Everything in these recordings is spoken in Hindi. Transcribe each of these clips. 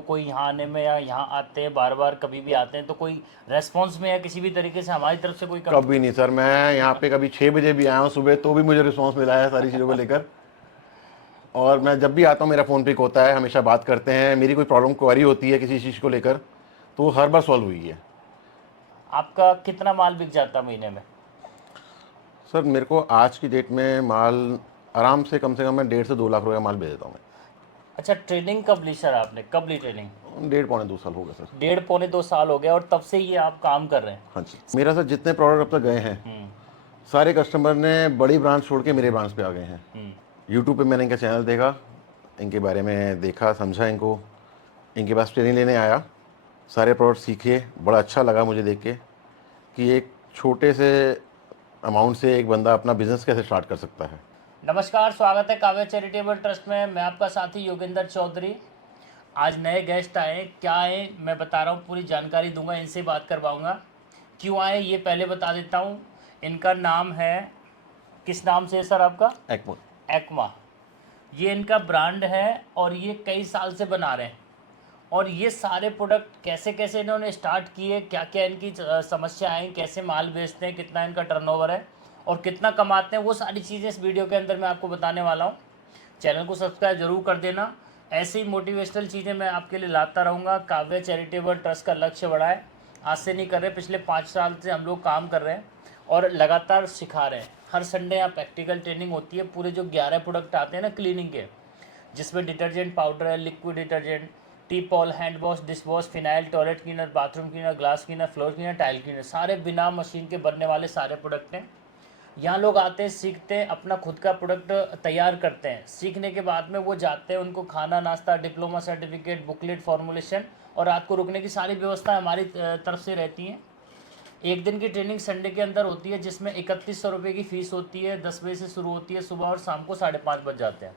कोई यहाँ आने में या यहाँ आते हैं बार बार कभी भी आते हैं तो कोई रेस्पॉन्स में या किसी भी तरीके से हमारी तरफ से कोई कम? कभी नहीं सर, मैं यहाँ पे कभी 6 बजे भी आया हूँ सुबह तो भी मुझे रिस्पांस मिला है सारी चीज़ों को लेकर। और मैं जब भी आता हूँ मेरा फ़ोन पिक होता है, हमेशा बात करते हैं। मेरी कोई प्रॉब्लम क्वेरी होती है किसी चीज़ को लेकर तो वो हर बार सॉल्व हुई है। आपका कितना माल बिक जाता है महीने में? सर मेरे को आज की डेट में माल आराम से कम मैं 1.5 से 2 लाख रुपए का माल भेज देता हूँ मैं। अच्छा, ट्रेनिंग कब ली सर आपने, कब ली ट्रेनिंग? 1.5 पौने 2 साल हो गए सर। 1.5 पौने 2 साल हो गया और तब से ये आप काम कर रहे हैं? हाँ जी, मेरा सर जितने प्रोडक्ट अब तक गए हैं सारे कस्टमर ने बड़ी ब्रांच छोड़ के मेरे ब्रांच पे आ गए हैं। यूट्यूब पे मैंने इनका चैनल देखा, इनके बारे में देखा, समझा इनको, इनके पास ट्रेनिंग लेने आया, सारे प्रोडक्ट सीखे। बड़ा अच्छा लगा मुझे देख के कि एक छोटे से अमाउंट से एक बंदा अपना बिजनेस कैसे स्टार्ट कर सकता है। नमस्कार, स्वागत है काव्या चैरिटेबल ट्रस्ट में। मैं आपका साथी योगेंद्र चौधरी। आज नए गेस्ट आए, क्या आए मैं बता रहा हूँ, पूरी जानकारी दूंगा, इनसे बात करवाऊंगा। क्यों आए ये पहले बता देता हूँ। इनका नाम है, किस नाम से है सर आपका? एक्मो। एक्मा। ये इनका ब्रांड है और ये कई साल से बना रहे हैं। और ये सारे प्रोडक्ट कैसे कैसे इन्होंने स्टार्ट किए, क्या क्या इनकी समस्या आई, कैसे माल बेचते हैं, कितना इनका टर्नओवर है और कितना कमाते हैं, वो सारी चीज़ें इस वीडियो के अंदर मैं आपको बताने वाला हूँ। चैनल को सब्सक्राइब जरूर कर देना। ऐसी ही मोटिवेशनल चीज़ें मैं आपके लिए लाता रहूँगा। काव्या चैरिटेबल ट्रस्ट का लक्ष्य बड़ा है, आज से नहीं कर रहे, पिछले 5 साल से हम लोग काम कर रहे हैं और लगातार सिखा रहे हैं। हर संडे यहाँ प्रैक्टिकल ट्रेनिंग होती है। पूरे जो 11 प्रोडक्ट आते हैं ना क्लीनिंग के, जिसमें डिटर्जेंट पाउडर है, liquid detergent, T Paul, hand wash, dish wash, phenyl, toilet cleaner, bathroom cleaner, glass cleaner, floor cleaner, tile cleaner, सारे बिना मशीन के बनने वाले सारे प्रोडक्ट हैं। यहाँ लोग आते हैं, सीखते हैं, अपना खुद का प्रोडक्ट तैयार करते हैं। सीखने के बाद में वो जाते हैं, उनको खाना, नाश्ता, डिप्लोमा सर्टिफिकेट, बुकलेट, फॉर्मुलेशन और रात को रुकने की सारी व्यवस्था हमारी तरफ से रहती हैं। एक दिन की ट्रेनिंग संडे के अंदर होती है, जिसमें 3100 रुपये की फ़ीस होती है। 10 बजे से शुरू होती है सुबह और शाम को 5:30 बज जाते हैं।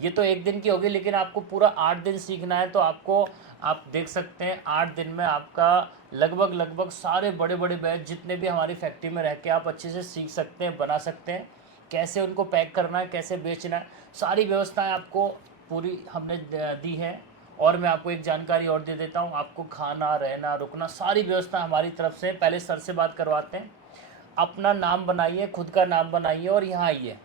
ये तो एक दिन की होगी, लेकिन आपको पूरा 8 दिन सीखना है तो आपको, आप देख सकते हैं 8 दिन में आपका लगभग सारे बड़े बड़े बैच जितने भी हमारी फैक्ट्री में रह के आप अच्छे से सीख सकते हैं, बना सकते हैं। कैसे उनको पैक करना है, कैसे बेचना है, सारी व्यवस्थाएं आपको पूरी हमने दी है। और मैं आपको एक जानकारी और दे देता हूँ, आपको खाना, रहना, रुकना, सारी व्यवस्था हमारी तरफ से। पहले सर से बात करवाते हैं। अपना नाम बनाइए, खुद का नाम बनाइए और यहाँ आइए।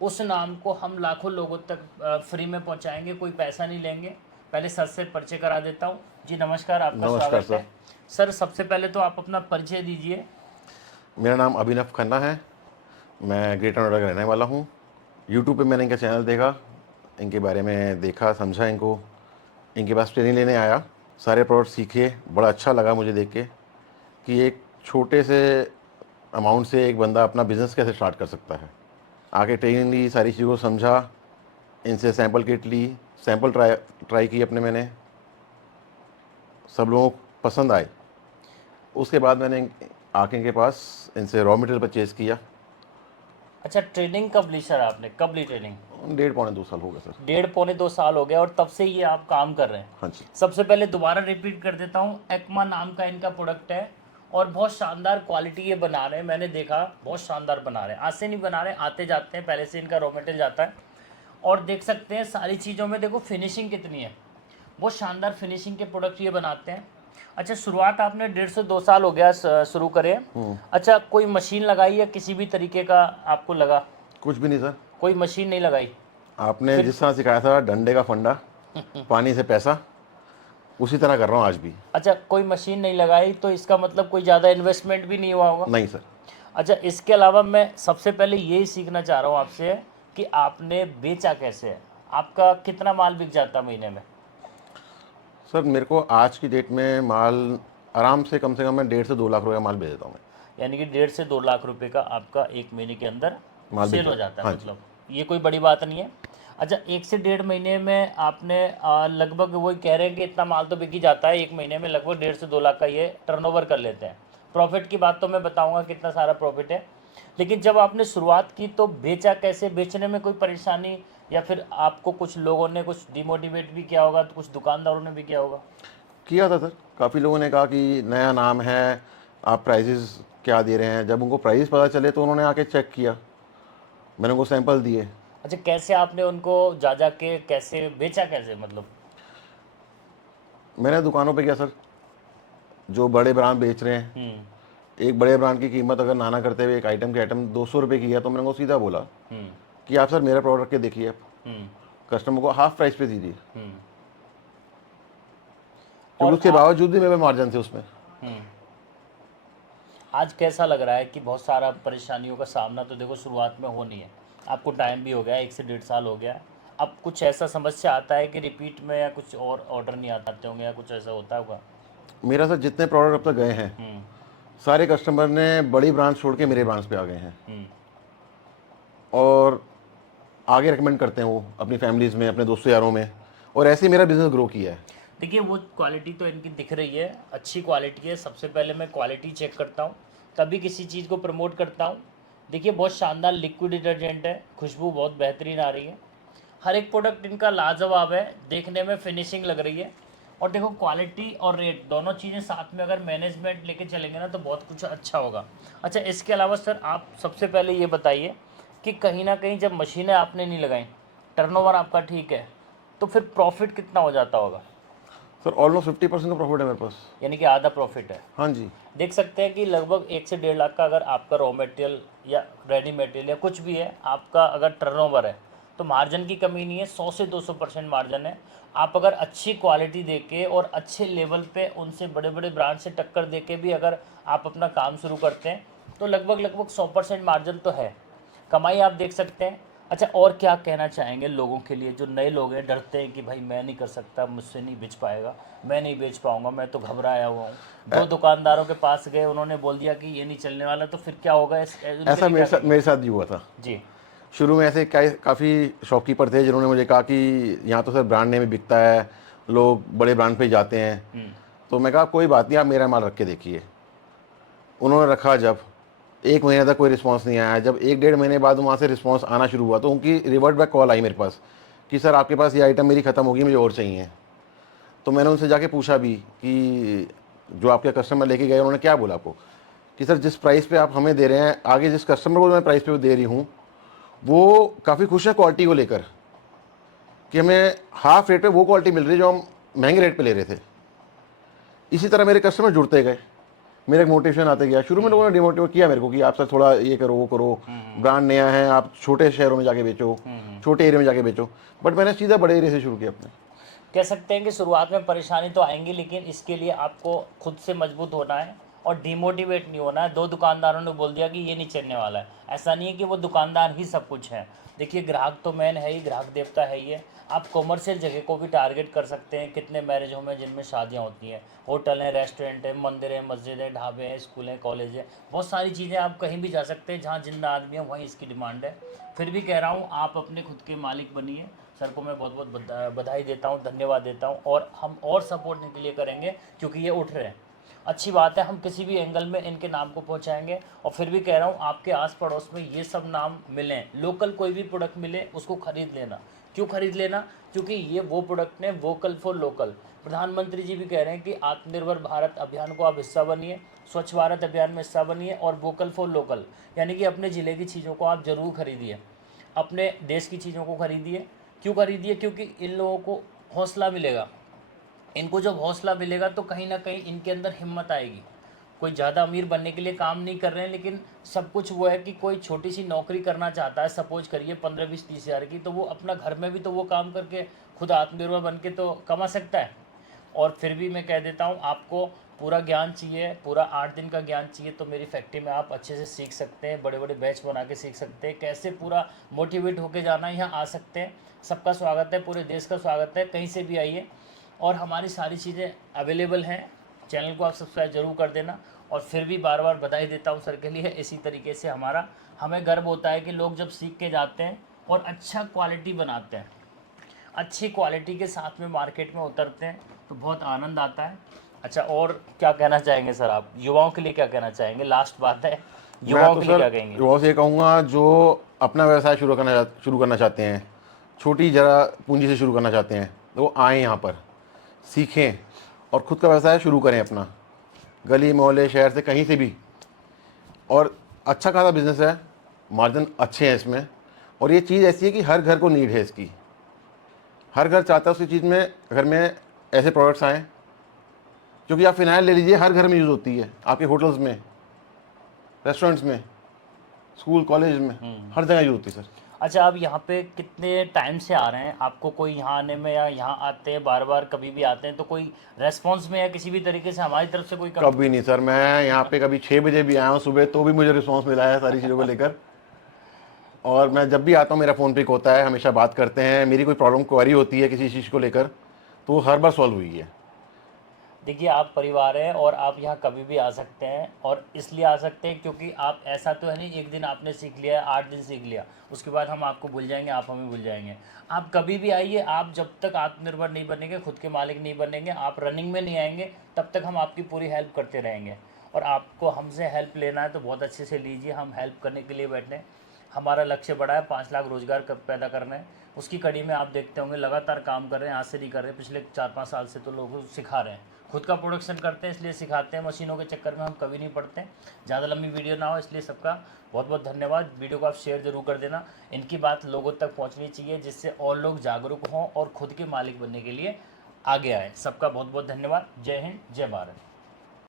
उस नाम को हम लाखों लोगों तक फ्री में पहुंचाएंगे, कोई पैसा नहीं लेंगे। पहले सर से परिचय करा देता हूं। जी नमस्कार, आपका नमस्कार स्वागत सर। है। सर सबसे पहले तो आप अपना परिचय दीजिए। मेरा नाम अभिनव खन्ना है, मैं ग्रेटर नोएडा का रहने वाला हूँ। यूट्यूब पे मैंने इनका चैनल देखा, इनके बारे में देखा, समझा इनको, इनके पास ट्रेनिंग लेने आया, सारे प्रोडक्ट सीखे। बड़ा अच्छा लगा मुझे देख के कि एक छोटे से अमाउंट से एक बंदा अपना बिज़नेस कैसे स्टार्ट कर सकता है। आके ट्रेनिंग ली, सारी चीज़ों को समझा, इनसे सैंपल किट ली, सैंपल ट्राई की अपने मैंने, सब लोगों को पसंद आए। उसके बाद मैंने आके इनके पास इनसे रॉ मटेरियल परचेज़ किया। अच्छा, ट्रेनिंग कब ली सर आपने, कब ली ट्रेनिंग? 1.5 पौने 2 साल हो गए सर। 1.5 पौने 2 साल हो गया और तब से ये आप काम कर रहे हैं? हाँ जी। सबसे पहले दोबारा रिपीट कर देता हूँ, एक्मा नाम का इनका प्रोडक्ट है और बहुत शानदार क्वालिटी ये बना रहे हैं। मैंने देखा बहुत शानदार बना रहे हैं, आज से नहीं बना रहे, आते जाते हैं, पहले से इनका रॉ मटेरियल जाता है। और देख सकते हैं सारी चीज़ों में, देखो फिनिशिंग कितनी है, बहुत शानदार फिनिशिंग के प्रोडक्ट ये बनाते हैं। अच्छा, शुरुआत आपने 1.5 से 2 साल हो गया शुरू करे। अच्छा, कोई मशीन लगाई या किसी भी तरीके का आपको लगा? कुछ भी नहीं सर, कोई मशीन नहीं लगाई? आपने फिर जिस तरह सिखाया था डंडे का फंडा, पानी से पैसा, उसी तरह कर रहा हूँ आज भी। अच्छा, कोई मशीन नहीं लगाई तो इसका मतलब कोई ज़्यादा इन्वेस्टमेंट भी नहीं हुआ होगा? नहीं सर। अच्छा, इसके अलावा मैं सबसे पहले यही सीखना चाह रहा हूँ आपसे कि आपने बेचा कैसे है, आपका कितना माल बिक जाता है महीने में? सर मेरे को आज की डेट में माल आराम से कम मैं 1.5 से 2 लाख रुपए का माल भेज देता हूँ मैं। यानी कि 1.5 से 2 लाख रुपए का आपका एक महीने के अंदर माल बिक सेल हो जाता है, जाता है, हाँ जी। मतलब ये कोई बड़ी बात नहीं है। अच्छा, 1 से 1.5 महीने में आपने लगभग वही कह रहे हैं कि इतना माल तो बिक ही जाता है, एक महीने में लगभग 1.5 से 2 लाख का ये टर्नओवर कर लेते हैं। प्रॉफिट की बात तो मैं बताऊंगा कितना सारा प्रॉफिट है। लेकिन जब आपने शुरुआत की तो बेचा कैसे, बेचने में कोई परेशानी या फिर आपको कुछ लोगों ने कुछ डिमोटिवेट भी किया होगा, तो कुछ दुकानदारों ने भी किया होगा? किया था सर, काफ़ी लोगों ने कहा कि नया नाम है, आप प्राइजेस क्या दे रहे हैं। जब उनको प्राइस पता चले तो उन्होंने आके चेक किया, मैंने उनको सैंपल दिए। अच्छा, कैसे आपने उनको जा जा के कैसे बेचा, कैसे मतलब? मैंने दुकानों पे क्या सर, जो बड़े ब्रांड बेच रहे हैं, एक बड़े ब्रांड की कीमत अगर नाना करते हुए एक आइटम की आइटम 200 रुपये की है, तो मैंने उनको सीधा बोला कि आप सर मेरा प्रोडक्ट के देखिए, आप कस्टमर को हाफ प्राइस पे दीजिए, क्योंकि उसके बावजूद भी मेरे मार्जिन थे उसमें। आज कैसा लग रहा है कि बहुत सारा परेशानियों का सामना तो देखो शुरुआत में होनी है, आपको टाइम भी हो गया, 1 से 1.5 साल हो गया, अब कुछ ऐसा समस्या आता है कि रिपीट में या कुछ और ऑर्डर नहीं आते होंगे या कुछ ऐसा होता होगा? मेरा सर जितने प्रोडक्ट अब तक गए हैं, सारे कस्टमर ने बड़ी ब्रांच छोड़ के मेरे ब्रांच पे आ गए हैं, और आगे रिकमेंड करते हैं वो अपनी फैमिलीज़ में, अपने दोस्तों यारों में, और ऐसे ही मेरा बिज़नेस ग्रो किया है। देखिए वो क्वालिटी तो इनकी दिख रही है, अच्छी क्वालिटी है। सबसे पहले मैं क्वालिटी चेक करता हूँ, तभी किसी चीज़ को प्रमोट करता हूँ। देखिए बहुत शानदार लिक्विड डिटर्जेंट है, खुशबू बहुत बेहतरीन आ रही है, हर एक प्रोडक्ट इनका लाजवाब है, देखने में फिनिशिंग लग रही है। और देखो क्वालिटी और रेट दोनों चीज़ें साथ में अगर मैनेजमेंट लेके चलेंगे ना तो बहुत कुछ अच्छा होगा। अच्छा, इसके अलावा सर आप सबसे पहले ये बताइए कि कहीं ना कहीं जब मशीनें आपने नहीं लगाई, टर्नओवर आपका ठीक है, तो फिर प्रॉफिट कितना हो जाता होगा? सर ऑलमोस्ट 50% का प्रॉफिट है मेरे पास। यानी कि आधा प्रॉफिट है। हाँ जी। देख सकते हैं कि लगभग 1 से 1.5 लाख का अगर आपका रॉ मटेरियल या रेडी मटेरियल या कुछ भी है, आपका अगर टर्नओवर है तो मार्जिन की कमी नहीं है, 100 से 200% मार्जिन है। आप अगर अच्छी क्वालिटी देके और अच्छे लेवल पे उनसे बड़े बड़े ब्रांड से टक्कर देके भी अगर आप अपना काम शुरू करते हैं तो लगभग 100% मार्जिन तो है, कमाई आप देख सकते हैं। अच्छा, और क्या कहना चाहेंगे लोगों के लिए जो नए लोग हैं, डरते हैं कि भाई मैं नहीं कर सकता, मुझसे नहीं बेच पाएगा, मैं नहीं बेच पाऊंगा, मैं तो घबराया हुआ हूँ, 2 दुकानदारों के पास गए, उन्होंने बोल दिया कि ये नहीं चलने वाला, तो फिर क्या होगा? उनके ऐसा लिए क्या कहेंगे? मेरे साथ भी हुआ था जी। शुरू में। ऐसे काफ़ी शॉपकीपर थे जिन्होंने मुझे कहा कि यहाँ तो सर ब्रांड नेम ही बिकता है, लोग बड़े ब्रांड पे ही जाते हैं। तो मैं कहा कोई बात नहीं, आप मेरा माल रख के देखिए। उन्होंने रखा, जब 1 महीने तक कोई रिस्पांस नहीं आया, जब 1-1.5 महीने बाद वहाँ से रिस्पांस आना शुरू हुआ तो उनकी रिवर्ट बैक कॉल आई मेरे पास कि सर आपके पास ये आइटम मेरी ख़त्म होगी, मुझे और चाहिए। तो मैंने उनसे जाके पूछा भी कि जो आपके कस्टमर लेके गए उन्होंने क्या बोला आपको, कि सर जिस प्राइस पे आप हमें दे रहे हैं, आगे जिस कस्टमर को मैं प्राइस पे दे रही हूँ वो काफ़ी खुश है क्वालिटी को लेकर, कि हमें हाफ रेट पे वो क्वालिटी मिल रही है जो हम महंगे रेट पे ले रहे थे। इसी तरह मेरे कस्टमर जुड़ते गए, मेरा एक मोटिवेशन आते गया। शुरू में लोगों ने डिमोटिवेट किया मेरे को कि आप सर थोड़ा ये करो वो करो, ब्रांड नया है, आप छोटे शहरों में जाके बेचो, छोटे एरिया में जाके बेचो। बट मैंने सीधा बड़े एरिया से शुरू किया अपने। कह सकते हैं कि शुरुआत में परेशानी तो आएंगी, लेकिन इसके लिए आपको खुद से मजबूत होना है और डिमोटिवेट नहीं होना है। 2 दुकानदारों ने बोल दिया कि ये नहीं चलने वाला है, ऐसा नहीं है कि वो दुकानदार ही सब कुछ है। देखिए ग्राहक तो मैन है ही, ग्राहक देवता है ही है। आप कॉमर्शियल जगह को भी टारगेट कर सकते हैं। कितने मैरिज होम हैं जिनमें शादियाँ होती हैं, होटल हैं, रेस्टोरेंट है, मंदिर है, मस्जिद है, ढाबे हैं, स्कूल हैं, कॉलेज है, बहुत सारी चीज़ें। आप कहीं भी जा सकते हैं जहाँ जिंदा आदमी है वहीं इसकी डिमांड है। फिर भी कह रहा हूँ आप अपने खुद के मालिक बनिए। सर को मैं बहुत बहुत बधाई देता हूँ, धन्यवाद देता हूँ, और हम और सपोर्ट इनके लिए करेंगे क्योंकि ये उठ रहे हैं। अच्छी बात है, हम किसी भी एंगल में इनके नाम को पहुंचाएंगे। और फिर भी कह रहा हूँ आपके आस पड़ोस में ये सब नाम मिलें, लोकल कोई भी प्रोडक्ट मिले उसको खरीद लेना। क्यों खरीद लेना? क्योंकि ये वो प्रोडक्ट ने वोकल फॉर लोकल। प्रधानमंत्री जी भी कह रहे हैं कि आत्मनिर्भर भारत अभियान को आप हिस्सा बनिए, स्वच्छ भारत अभियान में हिस्सा बनिए, और वोकल फॉर लोकल यानी कि अपने ज़िले की चीज़ों को आप ज़रूर खरीदिए, अपने देश की चीज़ों को खरीदिए। क्यों खरीदिए? क्योंकि इन लोगों को हौसला मिलेगा। इनको जब हौसला मिलेगा तो कहीं ना कहीं इनके अंदर हिम्मत आएगी। कोई ज़्यादा अमीर बनने के लिए काम नहीं कर रहे हैं, लेकिन सब कुछ वो है कि कोई छोटी सी नौकरी करना चाहता है, सपोज करिए 15-20-30 हज़ार की, तो वो अपना घर में भी तो वो काम करके खुद आत्मनिर्भर बन के तो कमा सकता है। और फिर भी मैं कह देता हूँ, आपको पूरा ज्ञान चाहिए, पूरा 8 दिन का ज्ञान चाहिए, तो मेरी फैक्ट्री में आप अच्छे से सीख सकते हैं, बड़े बड़े बैच बना के सीख सकते हैं, कैसे पूरा मोटिवेट होके जाना है, यहाँ आ सकते हैं। सबका स्वागत है, पूरे देश का स्वागत है, कहीं से भी आइए। और हमारी सारी चीज़ें अवेलेबल हैं। चैनल को आप सब्सक्राइब जरूर कर देना। और फिर भी बार बार बधाई देता हूँ सर के लिए। इसी तरीके से हमें गर्व होता है कि लोग जब सीख के जाते हैं और अच्छा क्वालिटी बनाते हैं, अच्छी क्वालिटी के साथ में मार्केट में उतरते हैं, तो बहुत आनंद आता है। अच्छा, और क्या कहना चाहेंगे सर आप? युवाओं के लिए क्या कहना चाहेंगे? लास्ट बात है, युवाओं के लिए क्या कहेंगे? युवाओं से ये कहूँगा जो अपना व्यवसाय शुरू करना चाहते हैं, छोटी जरा पूंजी से शुरू करना चाहते हैं, तो वो आएँ यहाँ पर, सीखें और ख़ुद का व्यवसाय शुरू करें अपना, गली मोहल्ले शहर से कहीं से भी। और अच्छा खासा बिजनेस है, मार्जिन अच्छे हैं इसमें, और ये चीज़ ऐसी है कि हर घर को नीड है इसकी। हर घर चाहता है उसकी चीज़ में, घर में ऐसे प्रोडक्ट्स आएँ क्योंकि आप फिनाइल ले लीजिए, हर घर में यूज़ होती है, आपके होटल्स में, रेस्टोरेंट्स में, स्कूल कॉलेज में, हर जगह यूज़ होती है सर। अच्छा, आप यहाँ पे कितने टाइम से आ रहे हैं? आपको कोई यहाँ आने में या यहाँ आते हैं बार बार कभी भी आते हैं तो कोई रेस्पॉन्स में या किसी भी तरीके से हमारी तरफ से कोई कम? कभी नहीं सर, मैं यहाँ पे कभी 6 बजे भी आया हूँ सुबह तो भी मुझे रिस्पॉन्स मिला है सारी चीज़ों को लेकर। और मैं जब भी आता हूँ मेरा फ़ोन पिक होता है, हमेशा बात करते हैं, मेरी कोई प्रॉब्लम क्वेरी होती है किसी चीज़ को लेकर तो वो हर बार सॉल्व हुई है। देखिए, आप परिवार हैं और आप यहाँ कभी भी आ सकते हैं, और इसलिए आ सकते हैं क्योंकि आप, ऐसा तो है नहीं एक दिन आपने सीख लिया, 8 दिन सीख लिया, उसके बाद हम आपको भूल जाएंगे, आप हमें भूल जाएंगे। आप कभी भी आइए, आप जब तक आत्मनिर्भर नहीं बनेंगे, खुद के मालिक नहीं बनेंगे, आप रनिंग में नहीं आएंगे, तब तक हम आपकी पूरी हेल्प करते रहेंगे। और आपको हमसे हेल्प लेना है तो बहुत अच्छे से लीजिए, हम हेल्प करने के लिए बैठे हैं। हमारा लक्ष्य बड़ा है, 5 लाख रोज़गार पैदा करना है। उसकी कड़ी में आप देखते होंगे लगातार काम कर रहे हैं, आज से नहीं कर रहे, पिछले 4-5 साल से तो लोगों को सिखा रहे हैं। खुद का प्रोडक्शन करते हैं इसलिए सिखाते हैं, मशीनों के चक्कर में हम कभी नहीं पड़ते। ज़्यादा लंबी वीडियो ना हो इसलिए सबका बहुत बहुत धन्यवाद। वीडियो को आप शेयर ज़रूर कर देना, इनकी बात लोगों तक पहुंचनी चाहिए जिससे और लोग जागरूक हों और खुद के मालिक बनने के लिए आगे आएँ। सबका बहुत बहुत धन्यवाद। जय हिंद, जय भारत।